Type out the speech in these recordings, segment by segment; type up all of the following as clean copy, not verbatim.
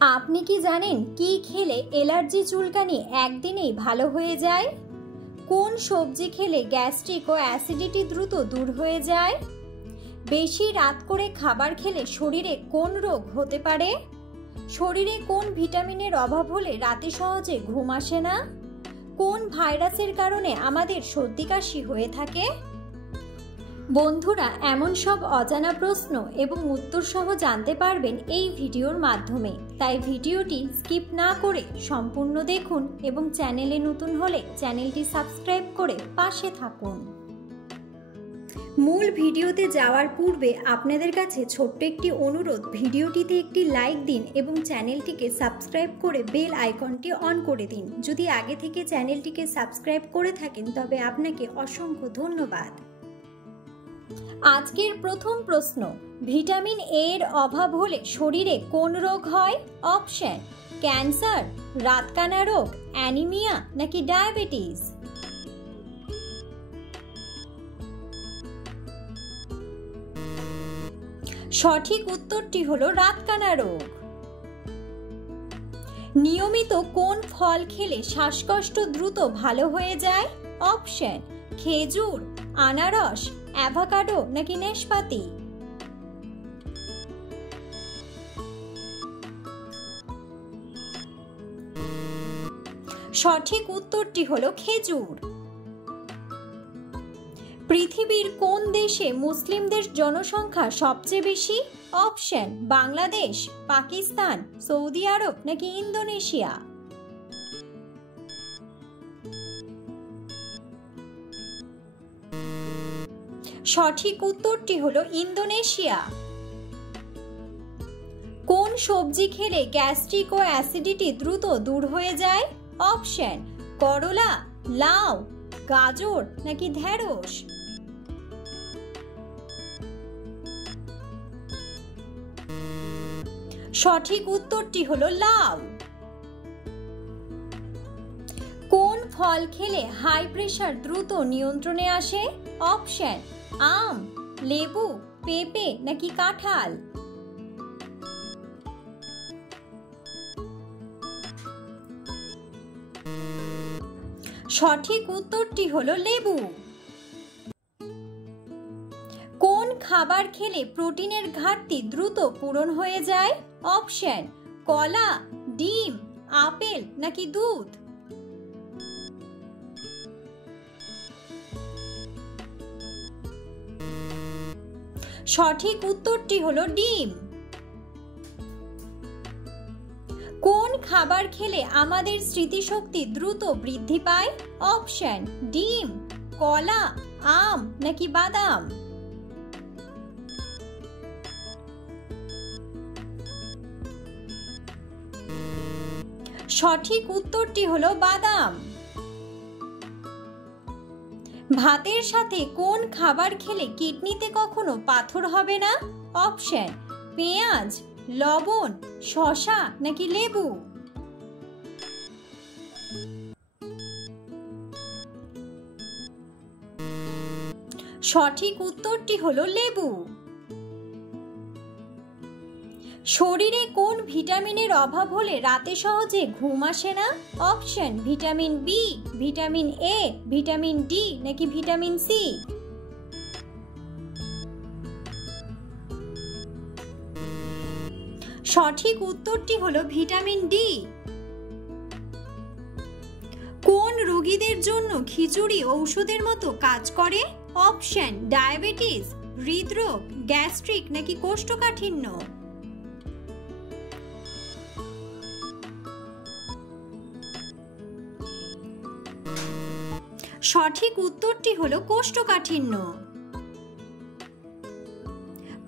আপনি কি জানেন কি খেলে অ্যালার্জি চুলকানি একদিনেই ভালো হয়ে যায়? কোন সবজি খেলে গ্যাস্ট্রিক ও অ্যাসিডিটি দ্রুত দূর হয়ে যায়? বেশি রাত করে খাবার খেলে শরীরে কোন রোগ হতে পারে? শরীরে কোন ভিটামিনের অভাব হলে রাতে সহজে ঘুম আসে না? কোন ভাইরাসের কারণে আমাদের সর্দি কাশি হয়ে থাকে? বন্ধুরা, এমন সব অজানা প্রশ্ন এবং উত্তর সহ জানতে পারবেন এই ভিডিওর মাধ্যমে। তাই ভিডিওটি স্কিপ না করে সম্পূর্ণ দেখুন এবং চ্যানেলে নতুন হলে চ্যানেলটি সাবস্ক্রাইব করে পাশে থাকুন। মূল ভিডিওতে যাওয়ার পূর্বে আপনাদের কাছে ছোট্ট একটি অনুরোধ, ভিডিওটিতে একটি লাইক দিন এবং চ্যানেলটিকে সাবস্ক্রাইব করে বেল আইকনটি অন করে দিন। যদি আগে থেকে চ্যানেলটিকে সাবস্ক্রাইব করে থাকেন তবে আপনাকে অসংখ্য ধন্যবাদ। আজকের প্রথম প্রশ্ন, ভিটামিন এ এর অভাব হলে শরীরে কোন রোগ হয়? অপশন: ক্যান্সার, রাতকানা রোগ, অ্যানিমিয়া নাকি ডায়াবেটিস? সঠিক উত্তরটি হলো রাতকানা রোগ। নিয়মিত কোন ফল খেলে শ্বাসকষ্ট দ্রুত ভালো হয়ে যায়? অপশন: খেজুর, আনারস, অ্যাভোকাডো নাকি নাশপাতি? সঠিক উত্তরটি হলো খেজুর। পৃথিবীর কোন দেশে মুসলিমদের জনসংখ্যা সবচেয়ে বেশি? অপশন: বাংলাদেশ, পাকিস্তান, সৌদি আরব নাকি ইন্দোনেশিয়া? সঠিক উত্তরটি হলো ইন্দোনেশিয়া। কোন সবজি খেলে গ্যাস্ট্রিক ও অ্যাসিডিটি দ্রুত দূর হয়ে যায়? অপশন: করলা, লাউ, গাজর নাকি ঢেঁড়স? সঠিক উত্তরটি হলো লাউ। কোন ফল খেলে হাই প্রেশার দ্রুত নিয়ন্ত্রণে আসে? অপশন: আম, লেবু, পেঁপে নাকি কাঁঠাল? সঠিক উত্তরটি হলো লেবু। কোন খাবার খেলে প্রোটিনের ঘাটতি দ্রুত পূরণ হয়ে যায়? অপশন: কলা, ডিম, আপেল নাকি দুধ? সঠিক উত্তরটি হলো ডিম। কোন খাবার খেলে আমাদের স্মৃতিশক্তি দ্রুত বৃদ্ধি পায়? অপশন: ডিম, কলা, আম নাকি বাদাম? সঠিক উত্তরটি হলো বাদাম। ভাতের সাথে কোন খাবার খেলে কিডনিতে কখনো পাথর হবে না? অপশন: পেঁয়াজ, লবণ, শসা নাকি লেবু? সঠিক উত্তরটি হলো লেবু। শরীরে কোন ভিটামিনের অভাব হলে রাতে সহজে ঘুম আসে না? Option: vitamin B, vitamin A, vitamin D নাকি ভিটামিন সি? সঠিক উত্তরটি হলো ভিটামিন ডি। কোন রোগীদের জন্য খিচুড়ি ঔষধের মতো কাজ করে? অপশন: ডায়াবেটিস, হৃদরোগ, গ্যাস্ট্রিক নাকি কোষ্ঠকাঠিন্য? সঠিক উত্তরটি হলো কোষ্ঠকাঠিন্য।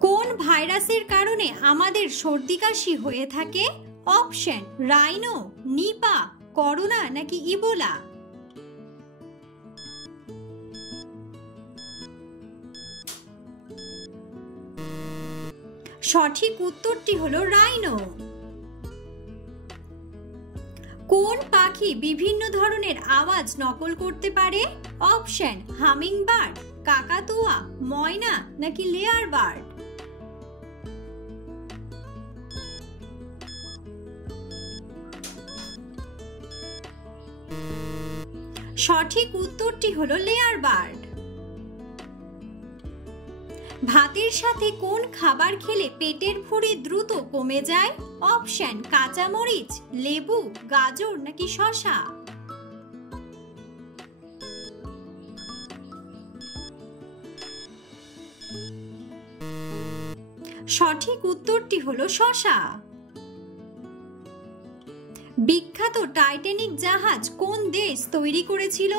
কোন ভাইরাসের কারণে আমাদের সর্দি কাশি হয়ে থাকে? অপশন: রাইনো, নিপা, করোনা নাকি ইবোলা? সঠিক উত্তরটি হলো রাইনো। কোন পাখি বিভিন্ন ধরনের আওয়াজ নকল করতে পারে? অপশন: হামিংবার্ড, কাকাতুয়া, ময়না নাকি লেয়ার বার্ড? সঠিক উত্তরটি হলো লেয়ার বার্ড। ভাতের সাথে কোন খাবার খেলে পেটের ভুঁড়ি দ্রুত কমে যায়? অপশন কাঁচামরিচ, লেবু, গাজর নাকি শসা। সঠিক উত্তরটি হলো শসা। বিখ্যাত টাইটানিক জাহাজ কোন দেশ তৈরি করেছিল?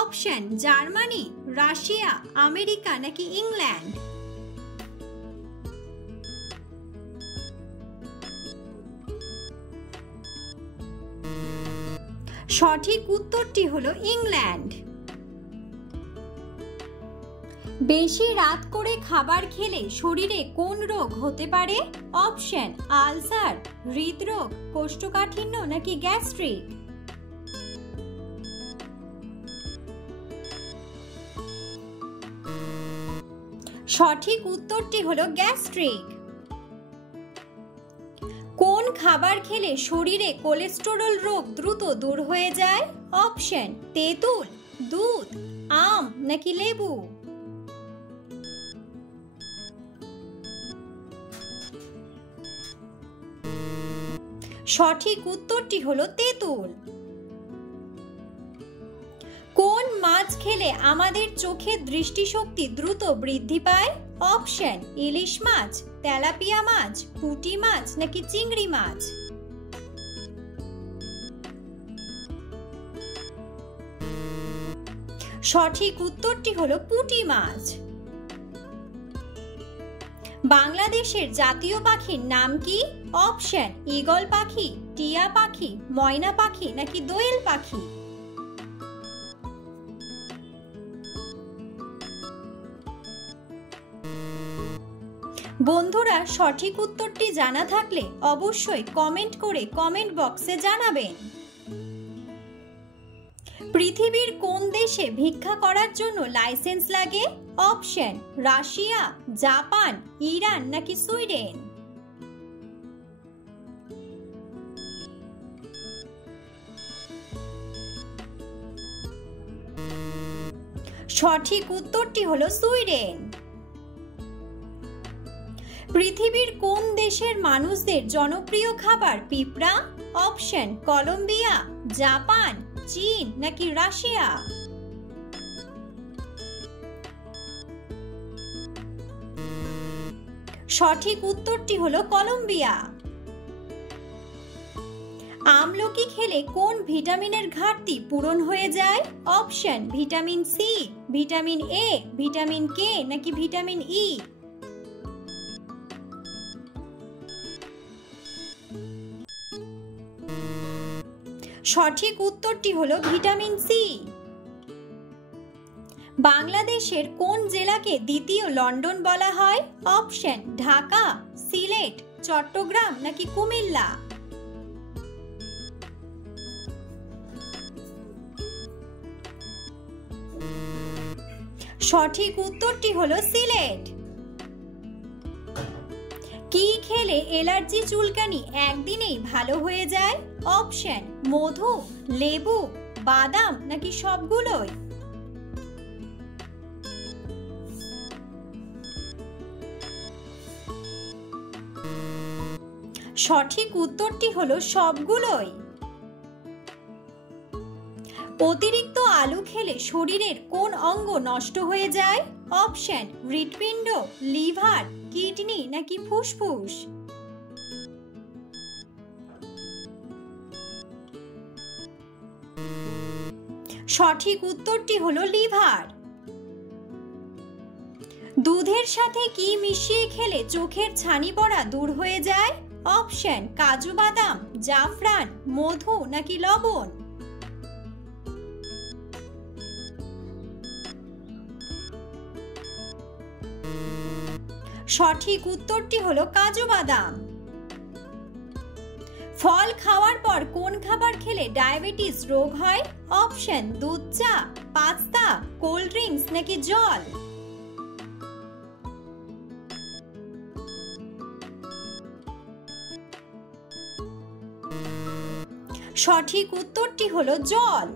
অপশন জার্মানি, রাশিয়া, আমেরিকা নাকি ইংল্যান্ড। সঠিক উত্তরটি হলো ইংল্যান্ড। বেশি রাত করে খাবার খেলে শরীরে কোন রোগ হতে পারে? অপশন আলসার, হৃদরোগ, কোষ্ঠকাঠিন্য নাকি গ্যাস্ট্রিক। সঠিক উত্তরটি হলো গ্যাস্ট্রিক। কোন খাবার খেলে শরীরে কোলেস্টেরল রোগ দ্রুত দূর হয়ে যায়? অপশন তেঁতুল, দুধ, আম নাকি লেবু। সঠিক উত্তরটি হলো তেঁতুল। কোন মাছ খেলে আমাদের চোখের দৃষ্টিশক্তি দ্রুত বৃদ্ধি পায়? অপশন ইলিশ মাছ, তেলাপিয়া মাছ, পুঁটি মাছ নাকি চিংড়ি মাছ। সঠিক উত্তরটি হলো পুঁটি মাছ। বাংলাদেশের জাতীয় পাখির নাম কি? অপশন ঈগল পাখি, টিয়া পাখি, ময়না পাখি নাকি দোয়েল পাখি। বন্ধুরা, সঠিক উত্তরটি জানা থাকলে অবশ্যই কমেন্ট করে কমেন্ট বক্সে জানাবেন। পৃথিবীর কোন দেশে ভিক্ষা করার জন্য লাইসেন্স লাগে? অপশন রাশিয়া, জাপান, ইরান নাকি সুইডেন। সঠিক উত্তরটি হলো সুইডেন। পৃথিবীর কোন দেশের মানুষদের জনপ্রিয় খাবার পিঁপড়া? অপশন কলম্বিয়া, জাপান, চীন নাকি রাশিয়া। সঠিক উত্তরটি হলো কলম্বিয়া। আমলকি খেলে কোন ভিটামিনের ঘাটতি পূরণ হয়ে যায়? Option vitamin C, vitamin A, vitamin K নাকি ভিটামিন ই। সঠিক উত্তরটি হলো ভিটামিন সি। বাংলাদেশের কোন জেলাকে দ্বিতীয় লন্ডন বলা হয়? অপশন ঢাকা, সিলেট, চট্টগ্রাম নাকি কুমিল্লা। সঠিক উত্তরটি হলো সিলেট। কি খেলে অ্যালার্জি চুলকানি একদিনেই ভালো হয়ে যায়? অপশন মধু, লেবু, বাদাম নাকি সবগুলোই। সঠিক উত্তরটি হলো সবগুলোই। অতিরিক্ত আলু খেলে শরীরের কোন অঙ্গ নষ্ট হয়ে যায়? অপশন হৃৎপিণ্ড, লিভার, কিডনি নাকি ফুসফুস। সঠিক উত্তরটি হলো লিভার। দুধের সাথে কি মিশিয়ে খেলে চোখের ছানি পড়া দূর হয়ে যায়? অপশন কাজু বাদাম, জাফরান, মধু নাকি লবণ। সঠিক উত্তরটি হলো কাজু বাদাম। ফল খাওয়ার পর কোন খাবার খেলে ডায়াবেটিস রোগ হয়? অপশন দুধ চা, পাস্তা, কোল্ড ড্রিঙ্কস নাকি জল। সঠিক উত্তরটি হলো জল।